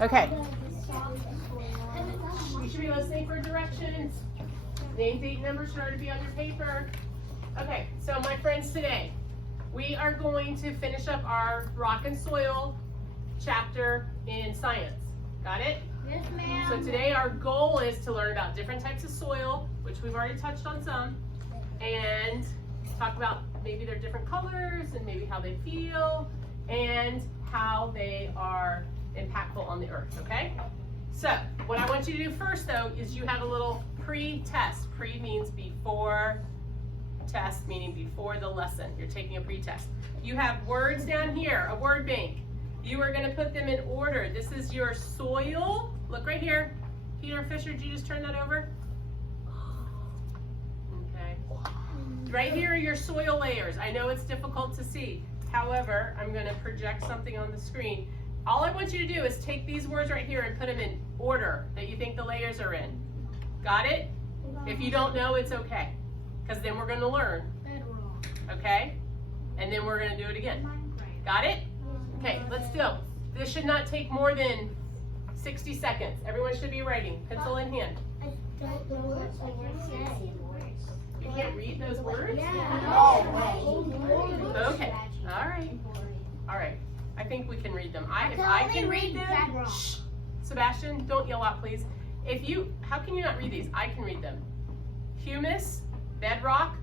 Okay. You should be listening for directions. Name, date, number should already be on your paper. Okay, so my friends, today we are going to finish up our rock and soil chapter in science. Got it? Yes, ma'am. So today our goal is to learn about different types of soil, which we've already touched on some, and talk about maybe their different colors and maybe how they feel and how they are impactful on the earth, okay? So what I want you to do first though is you have a little pre-test. Pre means before, test meaning before the lesson. You're taking a pre-test. You have words down here, a word bank. You are gonna put them in order. This is your soil. Look right here. Peter Fisher, did you just turn that over? Okay. Right here are your soil layers. I know it's difficult to see. However, I'm gonna project something on the screen. All I want you to do is take these words right here and put them in order that you think the layers are in. Got it? If you don't know, it's okay. Because then we're going to learn. Okay? And then we're going to do it again. Got it? Okay, let's do it. This should not take more than 60 seconds. Everyone should be writing. Pencil in hand. You can't read those words? Okay. All right. All right. I think we can read them. If I can read them, shh. Sebastian, don't yell out, please. How can you not read these? I can read them. Humus, bedrock,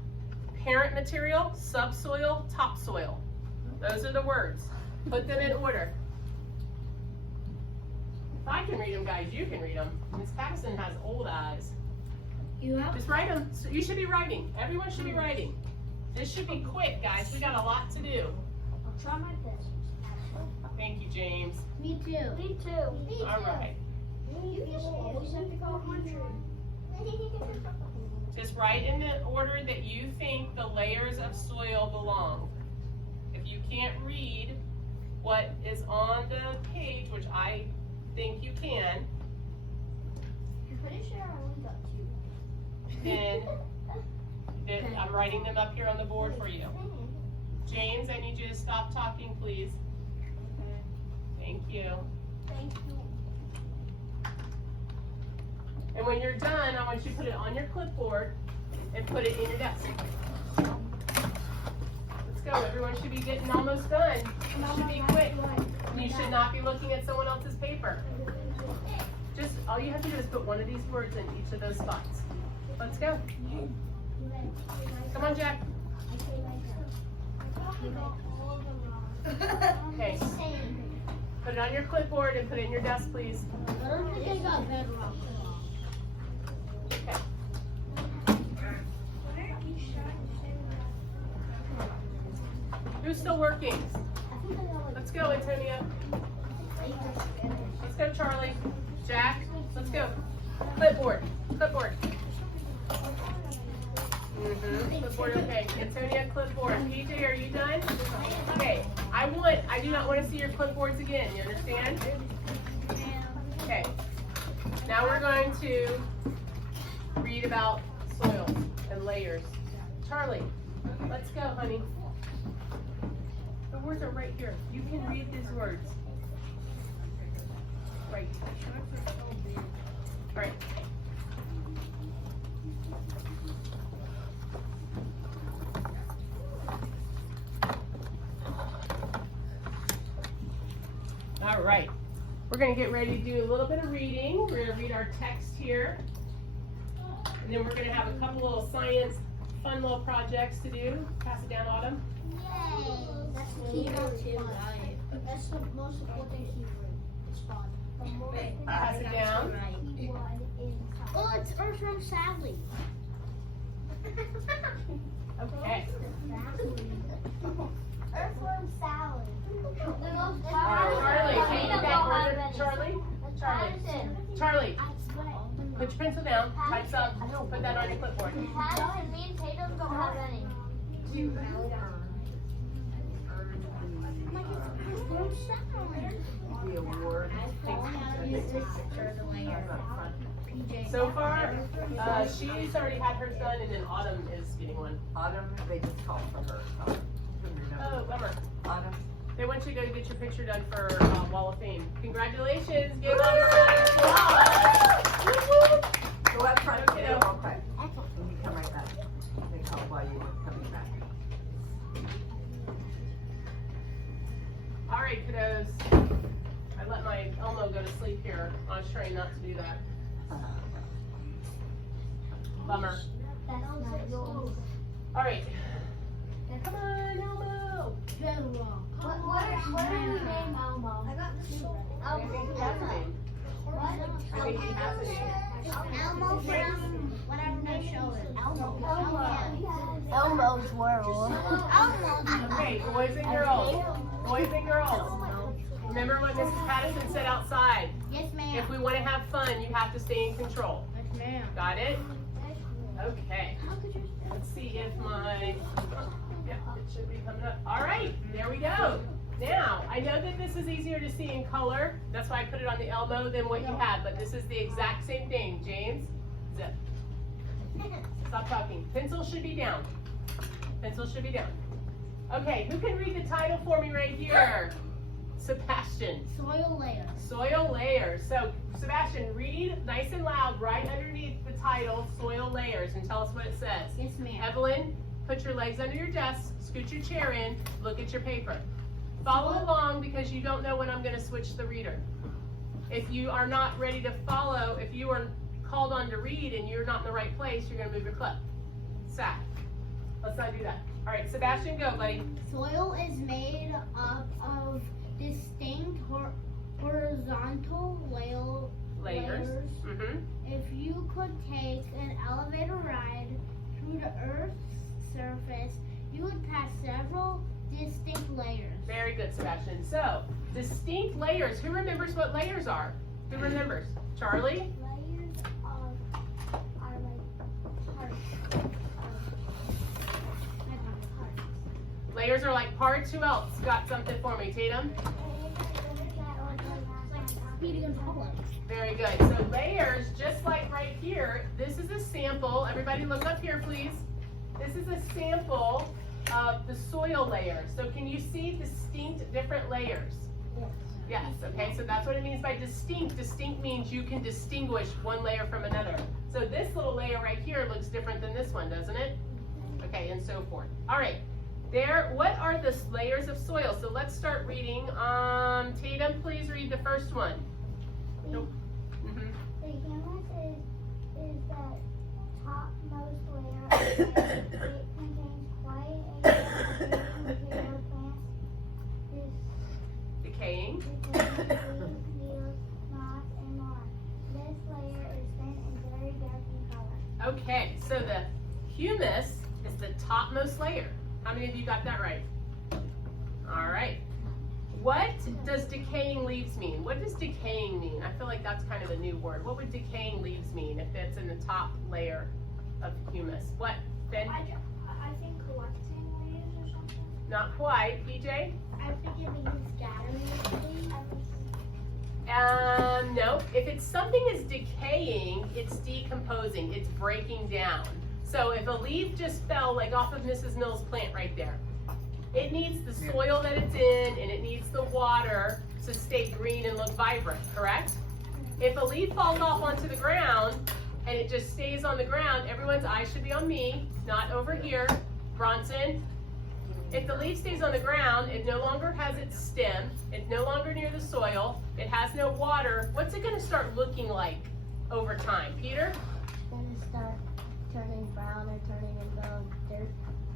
parent material, subsoil, topsoil. Those are the words. Put them in order. If I can read them, guys, you can read them. Miss Patterson has old eyes. Just write them. So you should be writing. Everyone should be writing. This should be quick, guys. We got a lot to do. I'll try my best. Thank you, James. Me too. Me too. All right. You just always have to go Just write in the order that you think the layers of soil belong. If you can't read what is on the page, which I think you can, I'm pretty sure I only got two. then I'm writing them up here on the board for you. James, I need you to stop talking, please. Thank you. Thank you. And when you're done, I want you to put it on your clipboard and put it in your desk. Let's go. Everyone should be getting almost done. It should be quick. You should not be looking at someone else's paper. Just all you have to do is put one of these words in each of those spots. Let's go. Come on, Jack. Okay. Put it on your clipboard and put it in your desk, please. I don't think I got bedrock. Okay. Who's still working? Let's go, Antonia. Let's go, Charlie. Jack, let's go. Clipboard. Clipboard. Clipboard, okay. Antonia, clipboard. PJ, are you done? Okay. I do not want to see your clipboards again. You understand? Okay. Now we're going to read about soils and layers. Charlie, let's go, honey. The words are right here. You can read these words. Right. Right. All right. We're going to get ready to do a little bit of reading. We're going to read our text here. And then we're going to have a couple little science, fun little projects to do. Pass it down, Autumn. Yay! That's the key too. That's the most important thing. It's fun. Pass it down. Oh, it's Earthworm Sally. Okay. Earthworm Sally. Charlie, can you back order? Charlie, put your pencil down, type up, put that on your clipboard. Me and Tatum don't have any. The award. So far, she's already had hers done, and then Autumn is getting one. Autumn, they just called for her. Oh, bummer. Autumn, They want you to go get your picture done for Wall of Fame. Congratulations. Give them a round of applause. Go up front Okay. real quick. When you come right back. They call while you're coming back. All right, kiddos. I let my Elmo go to sleep here. I was trying not to do that. Bummer. That's not yours. All right. Come on, Elmo. Very wrong. What are you name, Elmo? I got this one. I think he has a name. I think he has a name. Elmo from whatever that show is. Elmo. Elmo's World. Elmo. Okay, boys and girls. Boys and girls. Remember what Mrs. Patterson said outside. Yes, ma'am. If we want to have fun, you have to stay in control. Yes, ma'am. Got it? Okay. Let's see if my, yeah, it should be coming up. All right, there we go. Now, I know that this is easier to see in color. That's why I put it on the elbow than what you had, but this is the exact same thing. James, zip. Stop talking. Pencil should be down. Pencil should be down. Okay, who can read the title for me right here? Sebastian. Soil layer. Soil layers. So, Sebastian, read nice and loud right underneath the title, soil layers, and tell us what it says. Yes, ma'am. Evelyn, put your legs under your desk, scoot your chair in, look at your paper. Follow along because you don't know when I'm going to switch the reader. If you are not ready to follow, if you are called on to read and you're not in the right place, you're going to move your clip. Sat. Let's not do that. All right, Sebastian, go, buddy. Soil is made up of distinct horizontal Layers. Mm-hmm. If you could take an elevator ride through the Earth's surface, you would pass several distinct layers. Very good, Sebastian. So, distinct layers. Who remembers what layers are? Who remembers? Charlie? Layers are like parts. Layers are like parts. Who else got something for me? Tatum? Very good. So layers, just like right here, this is a sample. Everybody look up here, please. This is a sample of the soil layers. So can you see distinct different layers? Yes, okay, so that's what it means by distinct. Distinct means you can distinguish one layer from another. So this little layer right here looks different than this one, doesn't it? Okay, and so forth. All right, what are the layers of soil? So let's start reading. Tatum, please read the first one. Nope. Mm-hmm. The humus is the topmost layer of it. It contains quite a material plants. Decaying. Leaves, moss, and more. This layer is thin and very dark in color. Okay, so the humus is the topmost layer. How many of you got that right? All right. What does decaying leaves mean? What does decaying mean? I feel like that's kind of a new word. What would decaying leaves mean if it's in the top layer of humus? What, Ben? I think collecting leaves or something. Not quite. PJ? I think it means gathering. No. If it's something is decaying, it's decomposing. It's breaking down. So if a leaf just fell like off of Mrs. Mill's plant right there, it needs the soil that it's in and it needs the water to stay green and look vibrant, correct? If a leaf falls off onto the ground and it just stays on the ground, everyone's eyes should be on me, not over here. Bronson, if the leaf stays on the ground, it no longer has its stem, it's no longer near the soil, it has no water, what's it gonna start looking like over time? Peter? It's gonna start turning brown or turning into dirt.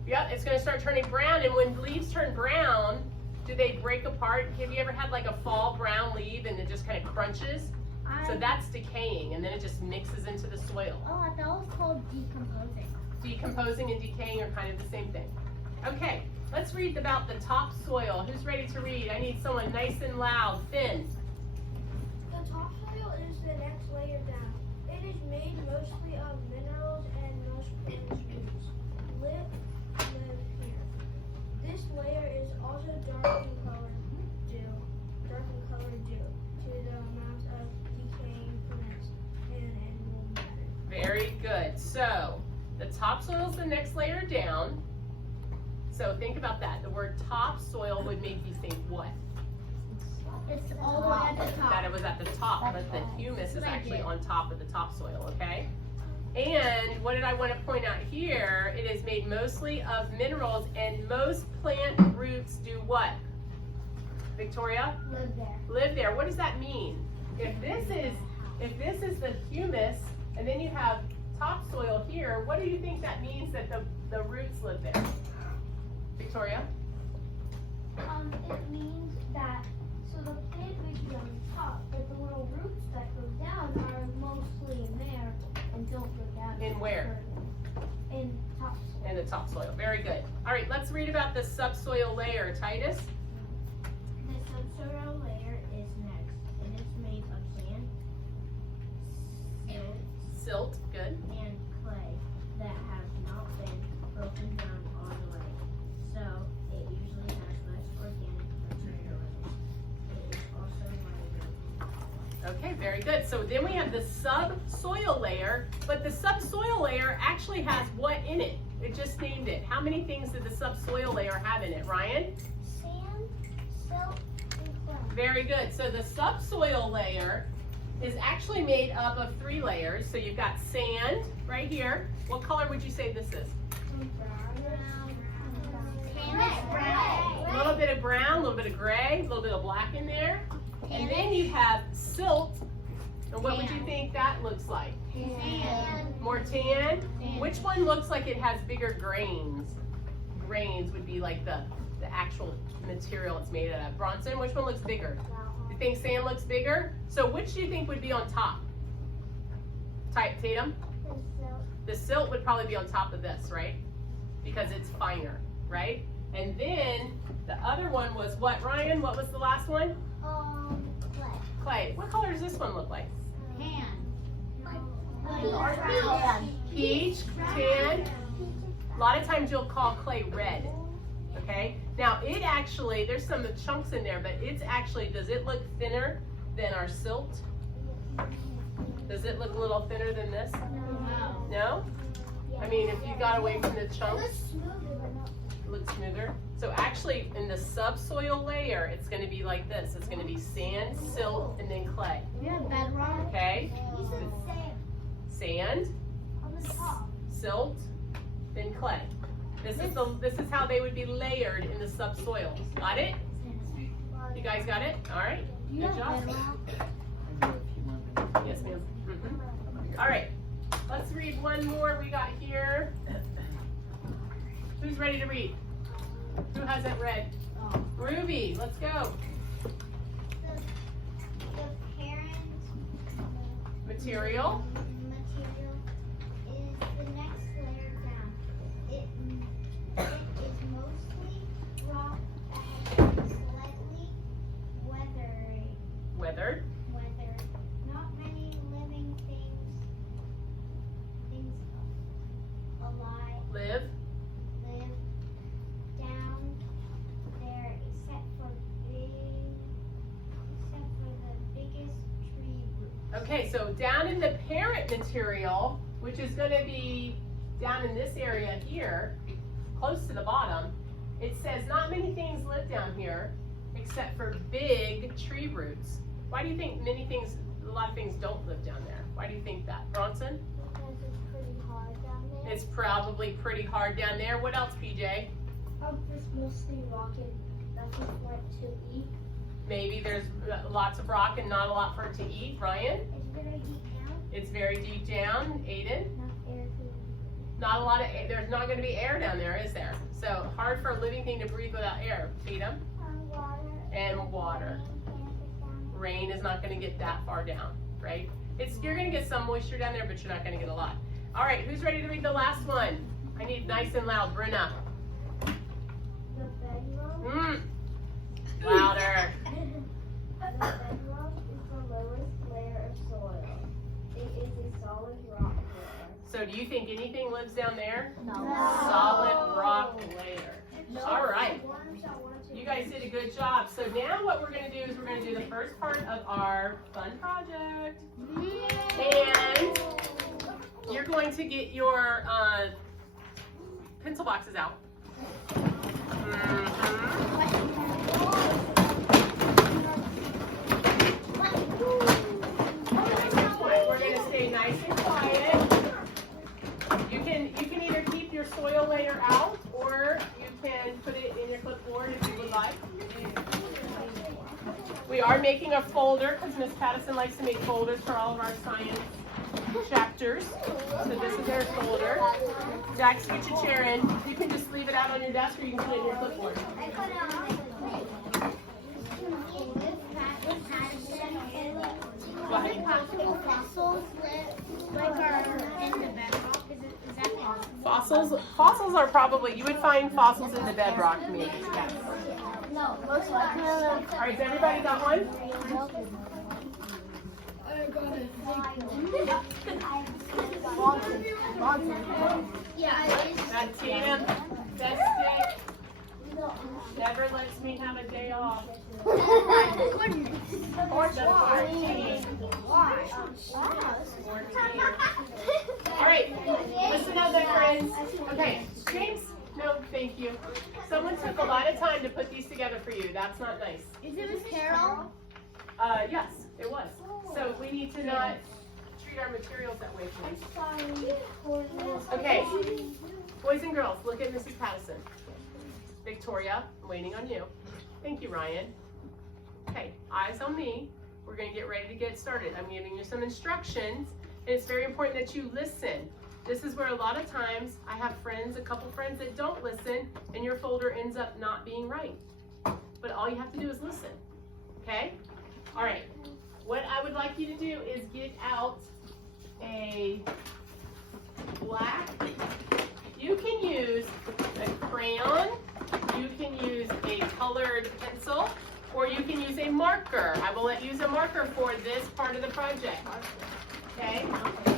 Yep, it's gonna start turning brown, and when leaves turn brown, do they break apart? Have you ever had like a fall brown leaf and it just kind of crunches? So that's decaying, and then it just mixes into the soil. Oh, I thought it was called decomposing. Decomposing and decaying are kind of the same thing. Okay, let's read about the topsoil. Who's ready to read? I need someone nice and loud. Finn. The topsoil is the next layer down. It is made mostly of minerals and most plants live here. This layer is also dark in color due to the amount of decaying plants and animal matter. Very good. So the topsoil is the next layer down. So think about that. The word topsoil would make you think what? It's all the way at the top. That it was at the top, but the humus is actually on top of the topsoil, okay? And what did I want to point out here? It is made mostly of minerals, and most plant roots do what? Victoria? Live there. Live there. What does that mean? If this is the humus, and then you have topsoil here, what do you think that means that the roots live there? Victoria? It means that, so the plant would be on top, but the little roots that go down are mostly in there and don't go down. In where? In topsoil. In the topsoil. Very good. All right, let's read about the subsoil layer. Titus? The subsoil layer is next, and it's made of sand, silt, Silt. Good. and clay that has not been broken down all the way. So it usually has less organic material in it. It is also lighter. Okay, very good. So then we have the subsoil layer, but the subsoil layer actually has what in it? It just named it. How many things did the subsoil layer have in it, Ryan? Sand, silt, and clay. Very good. So the subsoil layer is actually made up of 3 layers. So you've got sand right here. What color would you say this is? A little bit of brown, a little bit of gray, a little bit of black in there. And then you have silt. And what would you think that looks like? More tan. Which one looks like it has bigger grains? Grains would be like the actual material it's made out of. Bronson, which one looks bigger? You think sand looks bigger? So which do you think would be on top? Tatum? The silt would probably be on top of this, right? Because it's finer, right? And then the other one was what, Ryan? What was the last one? Clay. Clay. What color does this one look like? Tan. Peach, tan. A lot of times you'll call clay red, okay? Now it actually, there's some chunks in there, but it's actually, does it look thinner than our silt? Does it look a little thinner than this? No. No? I mean, if you got away from the chunks, smoother, but not. it looks smoother. So actually, in the subsoil layer, it's gonna be like this. It's gonna be sand, silt, and then clay, You have bedrock? okay? He said sand Sand, on the top. silt, then clay. This is how they would be layered in the subsoil. Got it? You guys got it? All right. You Good have job. bedrock? Yes, ma'am. All right. Let's read one more we got here. Who's ready to read? Who hasn't read? Ruby, let's go. The parent Material. material is the next layer down. It is mostly rock that has been slightly Weathered. weathered. Not many living things alive Live. live down there except for the biggest tree roots. Okay, so down in the parent material, which is going to be down in this area here, close to the bottom, it says not many things live down here except for big tree roots. Why do you think a lot of things don't live down there? Why do you think that? Bronson? Because it's pretty hard down there. It's probably pretty hard down there. What else, PJ? It's mostly rock and nothing for it to eat. Maybe there's lots of rock and not a lot for it to eat. Ryan? It's very deep down, It's very deep down. Aiden? not air to Not a lot of air. There's not going to be air down there, is there? So hard for a living thing to breathe without air. Tatum? water. And water. Rain is not going to get that far down, right? You're going to get some moisture down there, but you're not going to get a lot. All right, who's ready to read the last one? I need nice and loud. Bruna. The bedrock. Louder. The bedrock is the lowest layer of soil. It is a solid rock layer. So do you think anything lives down there? No. Solid rock layer. All right. You guys did a good job. So now what we're going to do is we're going to do the first part of our fun project. And you're going to get your pencil boxes out. We're gonna stay nice and quiet. You can either keep your soil layer out or you can put it in your clipboard if you would like. We are making a folder because Miss Pattison likes to make folders for all of our science chapters. So this is our folder. Jack, scoot your chair in. You can just leave it out on your desk or you can put it in your clipboard. Possible fossils like are in the bedrock. Is that possible? Fossils are probably, you would find fossils in the bedrock maybe. Yes. No, most likely. All right, has everybody got one? That's Tina. That's Dick. Never lets me have a day off. Goodness. The 14. 14. All right, listen up there, friends. Okay, James, no, thank you. Someone took a lot of time to put these together for you. That's not nice. Is it Miss Carol? Yes, it was. So we need to not treat our materials that way, please. Okay, boys and girls, look at Mrs. Pattison. Victoria, I'm waiting on you. Thank you, Ryan. Okay, eyes on me. We're going to get ready to get started. I'm giving you some instructions, and it's very important that you listen. This is where a lot of times I have friends, a couple friends that don't listen, and your folder ends up not being right. But all you have to do is listen, okay? All right, what I would like you to do is get out a black, you can use a crayon, you can use a colored pencil, or you can use a marker. I will let you use a marker for this part of the project. Okay?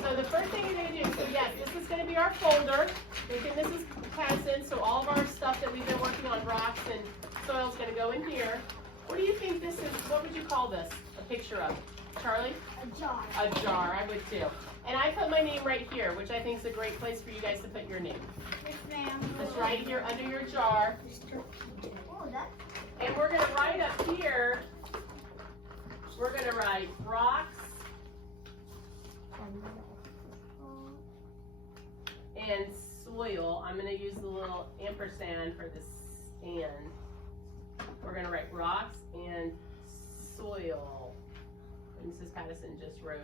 So the first thing you're going to do, so yes, this is going to be our folder. Look at Mrs. Pattison, so all of our stuff that we've been working on, rocks and soil, is going to go in here. What do you think this is? What would you call this a picture of? Charlie? A jar. A jar, I would too. And I put my name right here, which I think is a great place for you guys to put your name. Yes, ma'am. It's right here under your jar. And we're going to write up here, we're going to write rocks and soil. I'm going to use the little ampersand for the and. We're going to write rocks and soil. And Mrs. Pattison just wrote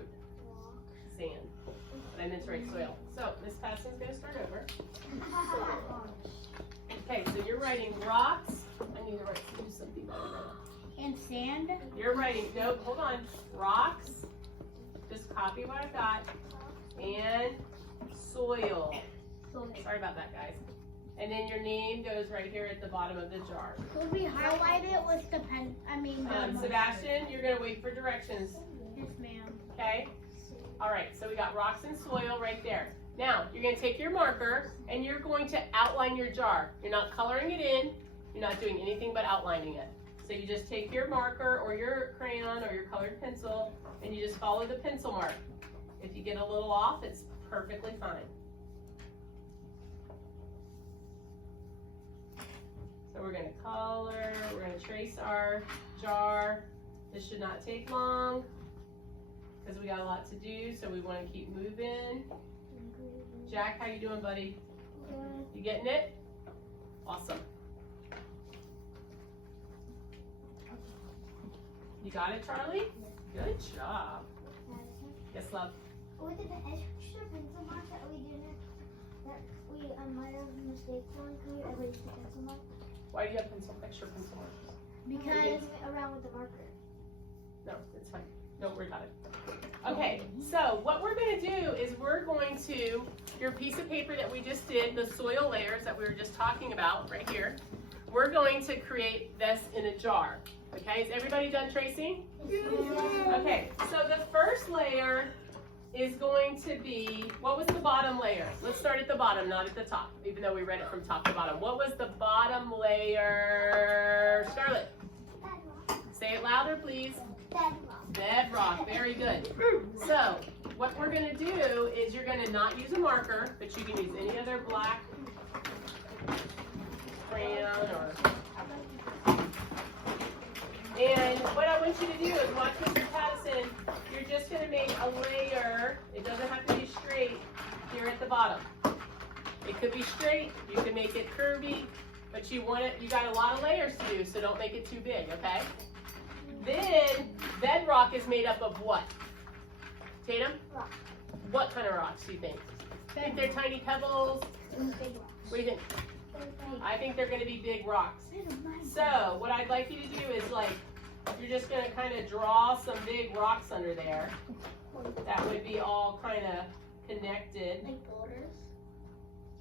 sand. But I meant to write soil. So Miss Pattison's going to start over. Okay, so you're writing rocks. I need to do something better. And sand. You're writing, no, hold on. Rocks. Just copy what I've got. And soil. Sorry about that, guys. And then your name goes right here at the bottom of the jar. Could we highlight it with the pen? Sebastian, you're going to wait for directions. Yes, ma'am. Okay? All right, so we got rocks and soil right there. Now, you're going to take your marker and you're going to outline your jar. You're not coloring it in. You're not doing anything but outlining it. So you just take your marker or your crayon or your colored pencil and you just follow the pencil mark. If you get a little off, it's perfectly fine. So we're going to color, we're going to trace our jar. This should not take long because we got a lot to do, so we want to keep moving. Jack, how you doing, buddy? You getting it? Awesome. You got it, Charlie? Good job. Yes, love. With the extra pencil mark that we didn't, that we might have mistakes on, can we erase the pencil mark? Why do you have extra pencil marks? Because Around with the marker. No, it's fine. Don't worry about it. Okay, so what we're going to do is we're going to, your piece of paper that we just did, the soil layers that we were just talking about right here, we're going to create this in a jar. Okay, is everybody done tracing? Okay, so the first layer is going to be, what was the bottom layer? Let's start at the bottom, not at the top, even though we read it from top to bottom. What was the bottom layer? Charlotte, say it louder, please. Bedrock, very good. So, what we're going to do is you're going to not use a marker, but you can use any other black crayon or. And what I want you to do is watch Mr. Patterson. You're just going to make a layer. It doesn't have to be straight here at the bottom. It could be straight. You can make it curvy, but you want it. You got a lot of layers to do, so don't make it too big. Okay. Then bedrock is made up of what? Tatum? Rock. What kind of rocks do you think? Think they're tiny pebbles? Big rock. What do you think? I think they're going to be big rocks. So what I'd like you to do is like, you're just going to kind of draw some big rocks under there. That would be all kind of connected. Like boulders.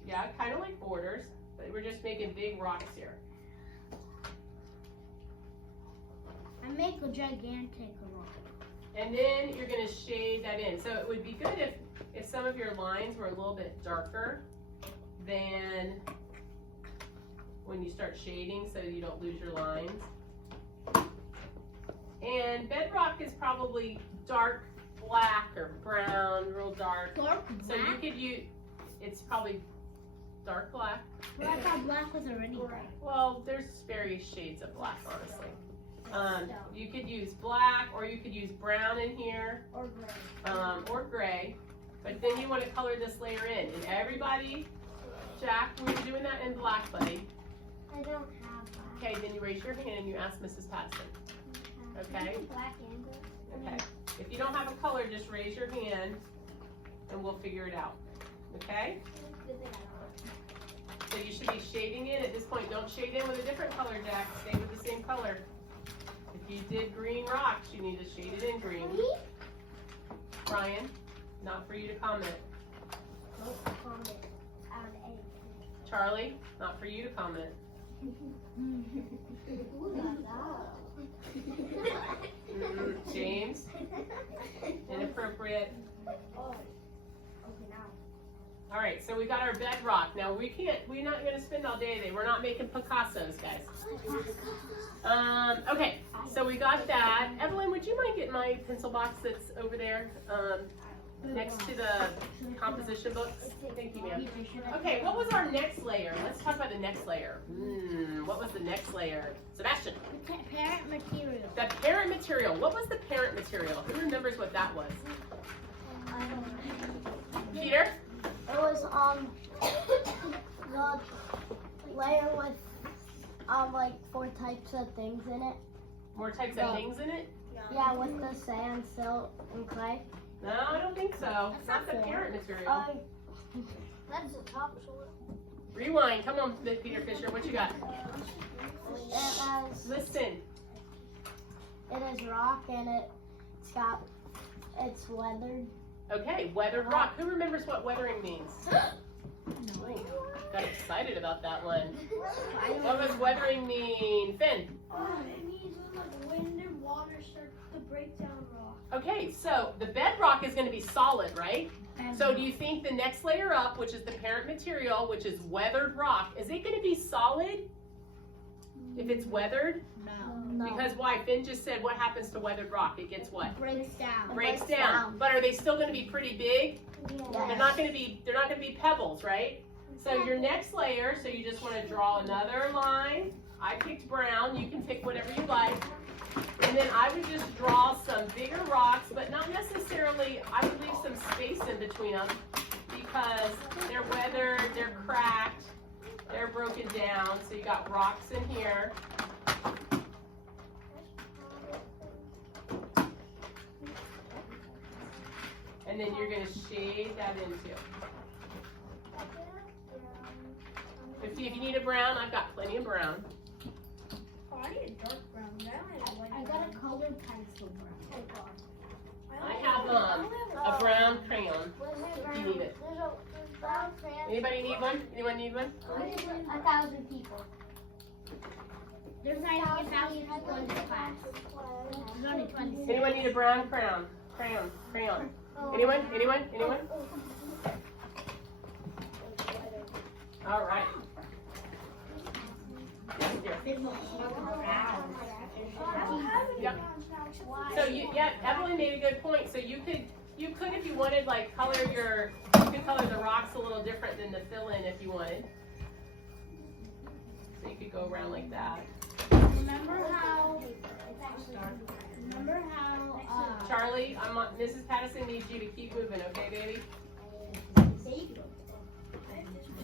Yeah, kind of like borders, but we're just making big rocks here. I make a gigantic rock. And then you're going to shade that in. So it would be good if some of your lines were a little bit darker than when you start shading, so you don't lose your lines. And bedrock is probably dark black or brown, real dark. Dark So you could use, it's probably dark black. But I thought black was already black. Well, there's various shades of black, honestly. You could use black, or you could use brown in here, Or gray. or gray. But then you want to color this layer in. And everybody, Jack, we were doing that in black, buddy. I don't have black. Okay, then you raise your hand and you ask Mrs. Patson. Okay? Black and gray. Okay. If you don't have a color, just raise your hand and we'll figure it out. Okay? So you should be shading in. At this point, don't shade in with a different color, Jack. Stay with the same color. If you did green rocks, you need to shade it in green. Brian, not for you to comment. Charlie, not for you to comment. James, inappropriate. All right, so we got our bedrock. Now we're not gonna spend all day today. We're not making Picassos, guys. Okay, so we got that. Evelyn, would you mind getting my pencil box that's over there, next to the composition books? Thank you, ma'am. Okay, what was our next layer? Let's talk about the next layer. What was the next layer? Sebastian. Parent material. The parent material. What was the parent material? Who remembers what that was? Peter? It was the layer with like 4 types of things in it. More types of things in it? Yeah, with the sand, silt, and clay. No, I don't think so. It's not the parent material. That's the topsoil. Rewind. Come on, Peter Fisher. What you got? Listen. It is rock and it's weathered. Okay, weathered rock. Who remembers what weathering means? Ooh, got excited about that one. What does weathering mean? Finn? It means when like wind and water start to break down rock. Okay, so the bedrock is going to be solid, right? So do you think the next layer up, which is the parent material, which is weathered rock, is it going to be solid if it's weathered? No. Because why? Finn just said what happens to weathered rock? It gets what? Breaks down. Breaks down. But are they still going to be pretty big? They're not going to be pebbles, right? So your next layer, so you just want to draw another line. I picked brown. You can pick whatever you like. And then I would just draw some bigger rocks, but not necessarily, I would leave some space in between them because they're weathered, they're cracked, they're broken down. So you got rocks in here. And then you're going to shade that in too. If you need a brown, I've got plenty of brown. Oh, I need a dark brown. I got a colored pencil brown. I have a brown crayon if you need it. Anybody need one? Anyone need one? 1,000 people. There's not even 1,000 people in this class. There's only 26. Anyone need a brown crayon? Crayon. Anyone? All right. Here. Yep. So Evelyn made a good point. So you could if you wanted like color the rocks a little different than the fill-in if you wanted. So you could go around like that. Remember how? Charlie, Mrs. Patterson needs you to keep moving, okay, baby?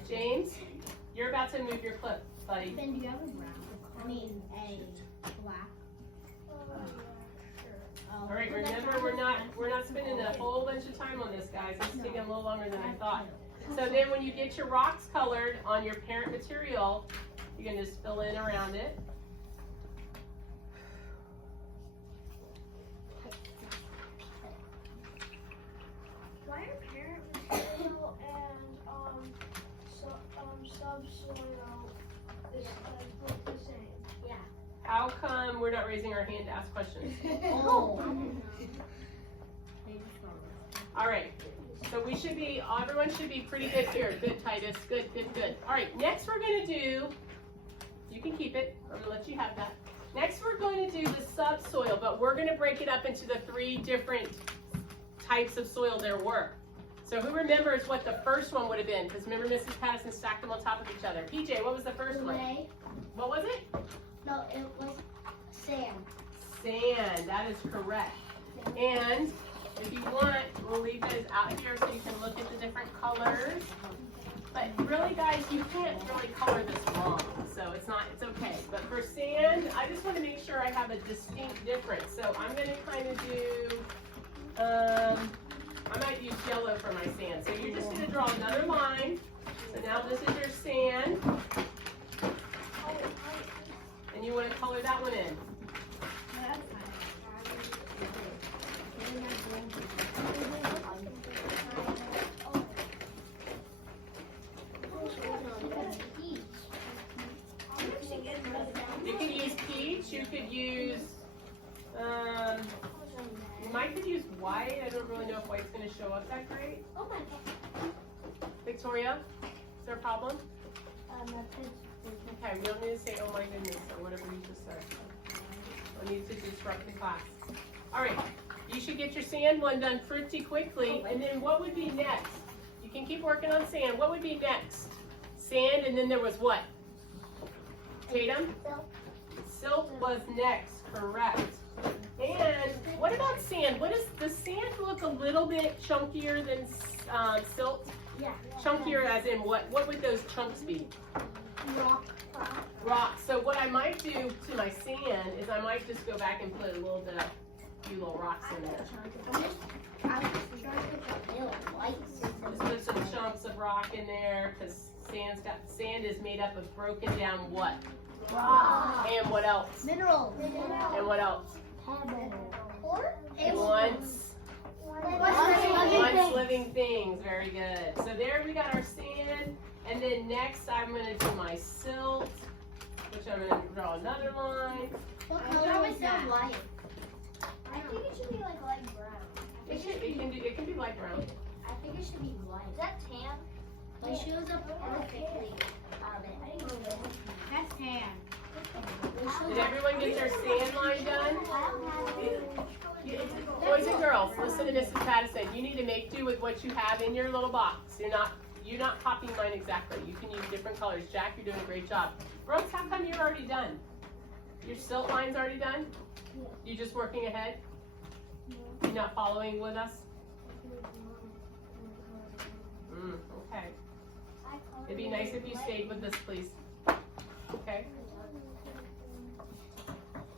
James, you're about to move your clip, buddy. Ben, do you have a brown? I mean, a black. All right, remember we're not spending a whole bunch of time on this, guys. It's taking a little longer than I thought. So then when you get your rocks colored on your parent material, you can just fill in around it. Why are parent material and subsoil both the same? How come we're not raising our hand to ask questions? All right, so everyone should be pretty good here. Good, Titus, good, good, good. All right, next we're gonna do, you can keep it, I'm gonna let you have that. Next we're going to do the subsoil, but we're gonna break it up into the 3 different types of soil there were. So who remembers what the first one would have been? Because remember Mrs. Patterson stacked them on top of each other. PJ, what was the first one? Clay. What was it? No, it was sand. Sand, that is correct. And if you want, we'll leave those out here so you can look at the different colors. But really, guys, you can't really color this wrong, so it's okay. But for sand, I just want to make sure I have a distinct difference. So I'm going to kind of do, I might use yellow for my sand. So you're just going to draw another line. So now this is your sand. And you want to color that one in. You could use peach, you could use, you might could use white. I don't really know if white's going to show up that great. Oh my god. Victoria, is there a problem? Okay, we don't need to say, oh my goodness, or whatever you just said. I need to disrupt the class. All right, you should get your sand one done pretty quickly, and then what would be next? You can keep working on sand. What would be next? Sand, and then there was what? Tatum? Silt was next, correct. And what about sand? Does sand look a little bit chunkier than silt? Yeah. Chunkier as in what? What would those chunks be? Rock. So what I might do to my sand is I might just go back and put a little bit of few little rocks in there. Just put some chunks of rock in there because sand is made up of broken down what? Rock. And what else? Minerals. And what else? Once living things. Very good. So there we got our sand. And then next I'm going to do my silt, which I'm going to draw another line. What color was that? White. I think it should be like light brown. It can be light brown. I think it should be white. Is that tan? It shows up perfectly on it. That's tan. Did everyone get their sand line done? Boys and girls, listen to Mrs. Patterson. You need to make do with what you have in your little box. You're not copying mine exactly. You can use different colors. Jack, you're doing a great job. Rose, how come you're already done? Your silt line's already done? Yeah. You just working ahead? You're not following with us? Okay. It'd be nice if you stayed with us, please. Okay.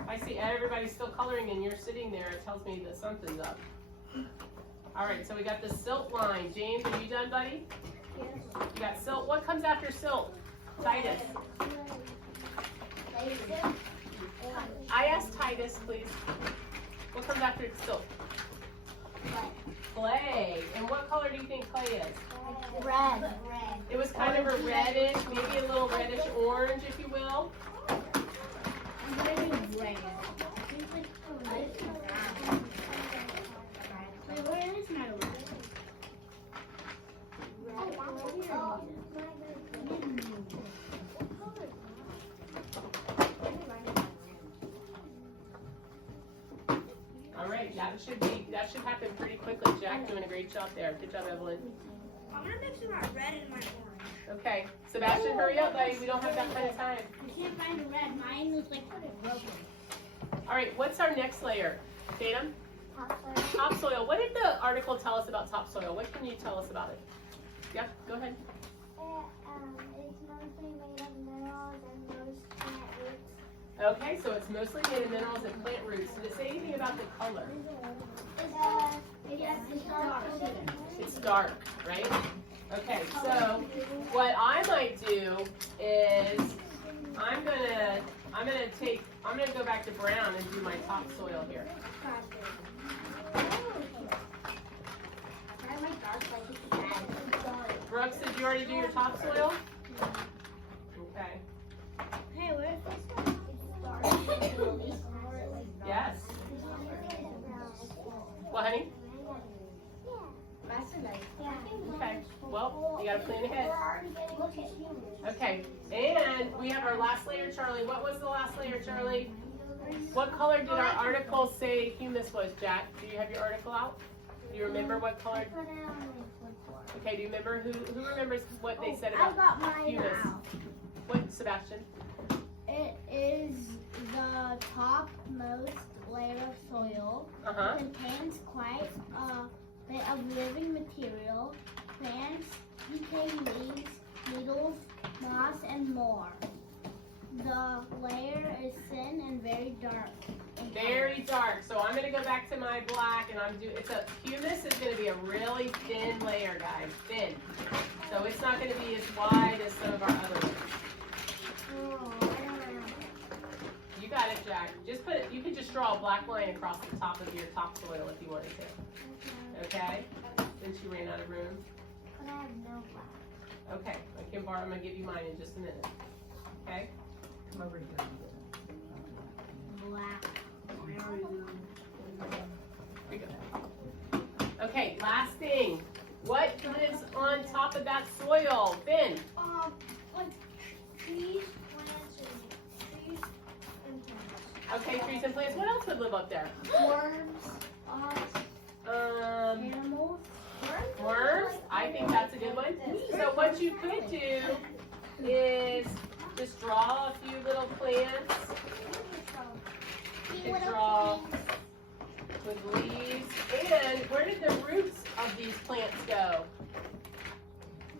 I see everybody's still coloring and you're sitting there. It tells me that something's up. All right, so we got the silt line. James, are you done, buddy? Yes. You got silt. What comes after silt? Titus. I asked Titus, please. What comes after silt? Clay. And what color do you think clay is? Red. It was kind of a reddish, maybe a little reddish orange, if you will. I'm gonna do red. Wait, where is my red? All right, that should happen pretty quickly. Jack doing a great job there. Good job, Evelyn. I'm gonna mix in my red and my orange. Okay, Sebastian, hurry up, buddy. We don't have that kind of time. I can't find the red. Mine looks like broken. All right, what's our next layer? Tatum? Topsoil. What did the article tell us about topsoil? What can you tell us about it? Yeah, go ahead. It's mostly made of minerals and most plant roots. Okay, so it's mostly made of minerals and plant roots. Did it say anything about the color? It's dark. It's dark, right? Okay, so what I might do is I'm gonna go back to brown and do my topsoil here. I like dark like it's bad. Brooks, did you already do your topsoil? Okay. Hey, where's this Yes. What, honey? Okay. Well, you gotta plan ahead. Okay. And we have our last layer, Charlie. What was the last layer, Charlie? What color did our article say humus was, Jack? Do you have your article out? Do you remember what color? Okay, do you remember who remembers what they said I about got mine humus? out. What, Sebastian? It is the topmost layer of soil. Uh-huh. Contains quite a bit of living material, plants, decaying leaves, needles, moss, and more. The layer is thin and very dark. Very dark. So I'm gonna go back to my black and humus is gonna be a really thin layer, guys. Thin. So it's not gonna be as wide as some of our other ones. You got it, Jack. You can just draw a black line across the top of your topsoil if you wanted to. Okay? Since you ran out of room. But I have no black. Okay. I'm gonna give you mine in just a minute. Okay? Come over here. Black. Here we go. Okay, last thing. What lives on top of that soil? Ben? Like trees, plants, and plants. Okay, trees and plants. What else would live up there? Worms. Animals. Worms. I think that's a good one. So what you could do is just draw a few little plants. You could draw with leaves. And where did the roots of these plants go?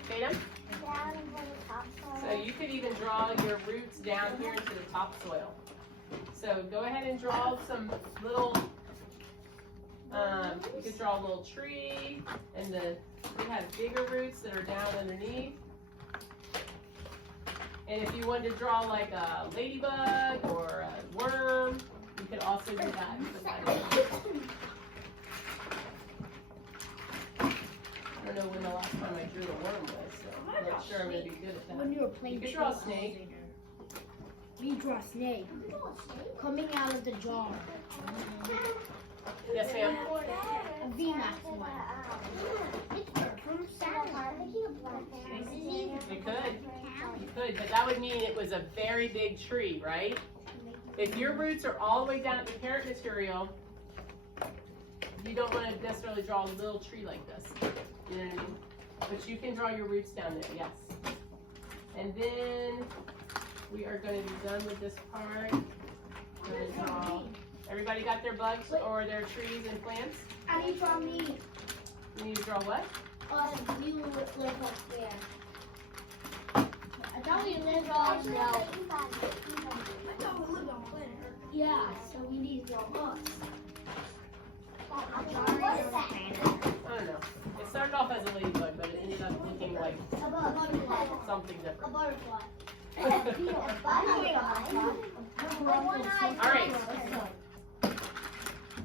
Tatum? Down into the topsoil. So you could even draw your roots down here into the topsoil. So go ahead and draw some little, you could draw a little tree, and we have bigger roots that are down underneath. And if you wanted to draw like a ladybug or a worm, you could also do that. I don't know when the last time I drew a worm was, so I'm not sure I'm going to be good at that. When you were playing, You could draw a snake. We draw a snake coming out of the jar. Yes, ma'am. A VMAX one. From Saturn. You could, but that would mean it was a very big tree, right? If your roots are all the way down at the parent material, you don't want to necessarily draw a little tree like this. You know what I mean? But you can draw your roots down there, yes. And then we are going to be done with this part. We're gonna draw. Everybody got their bugs or their trees and plants? I need to draw me. You need to draw what? You live up there. I thought we lived on I thought we lived on planet Earth. Yeah, so we need to draw us. I don't know. It started off as a ladybug, but it ended up looking like something different. A butterfly. All right.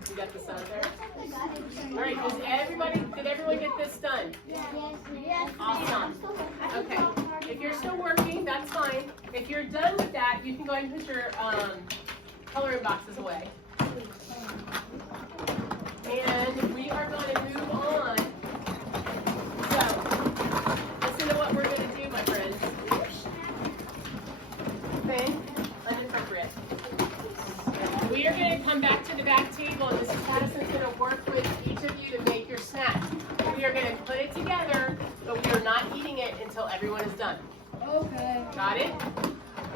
You got this out there? All right, did everyone get this done? Yes. Awesome. Okay. If you're still working, that's fine. If you're done with that, you can go ahead and put your coloring boxes away. And we are going to move on. So, listen to what we're going to do, my friends. Okay? Inappropriate. We are going to come back to the back table, and Mrs. Addison's going to work with each of you to make your snacks. We are going to put it together, but we are not eating it until everyone is done. Okay. Got it?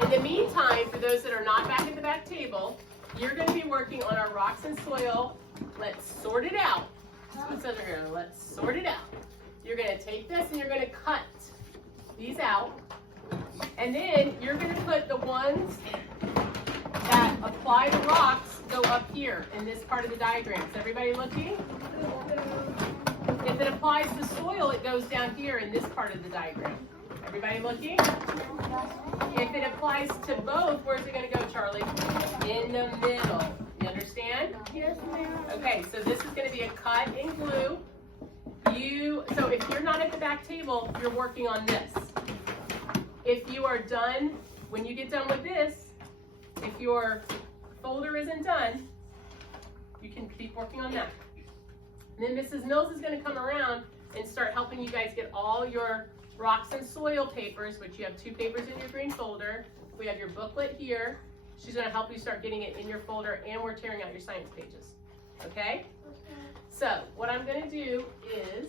In the meantime, for those that are not back at the back table, you're going to be working on our rocks and soil. Let's sort it out. That's what it says right here. Let's sort it out. You're going to take this and you're going to cut these out. And then you're going to put the ones that apply to rocks go up here in this part of the diagram. Is everybody looking? If it applies to soil, it goes down here in this part of the diagram. Everybody looking? If it applies to both, where's it going to go, Charlie? In the middle. You understand? Yes, ma'am. Okay, so this is going to be a cut and glue. So if you're not at the back table, you're working on this. If you are done, when you get done with this, if your folder isn't done, you can keep working on that. And then Mrs. Mills is going to come around and start helping you guys get all your rocks and soil papers, which you have 2 papers in your green folder. We have your booklet here. She's going to help you start getting it in your folder, and we're tearing out your science pages. Okay? So what I'm going to do is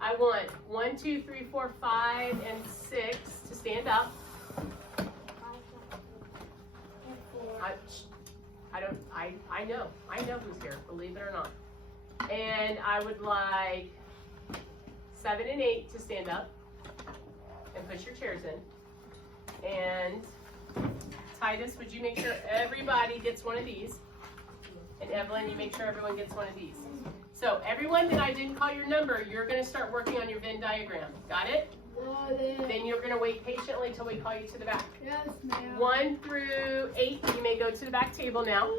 I want 1, 2, 3, 4, 5, and 6 to stand up. I know who's here, believe it or not. And I would like 7 and 8 to stand up and put your chairs in. And Titus, would you make sure everybody gets one of these? And Evelyn, you make sure everyone gets one of these. So everyone that I didn't call your number, you're going to start working on your Venn diagram. Got it? Got it. Then you're going to wait patiently till we call you to the back. Yes, ma'am. 1 through 8, you may go to the back table now.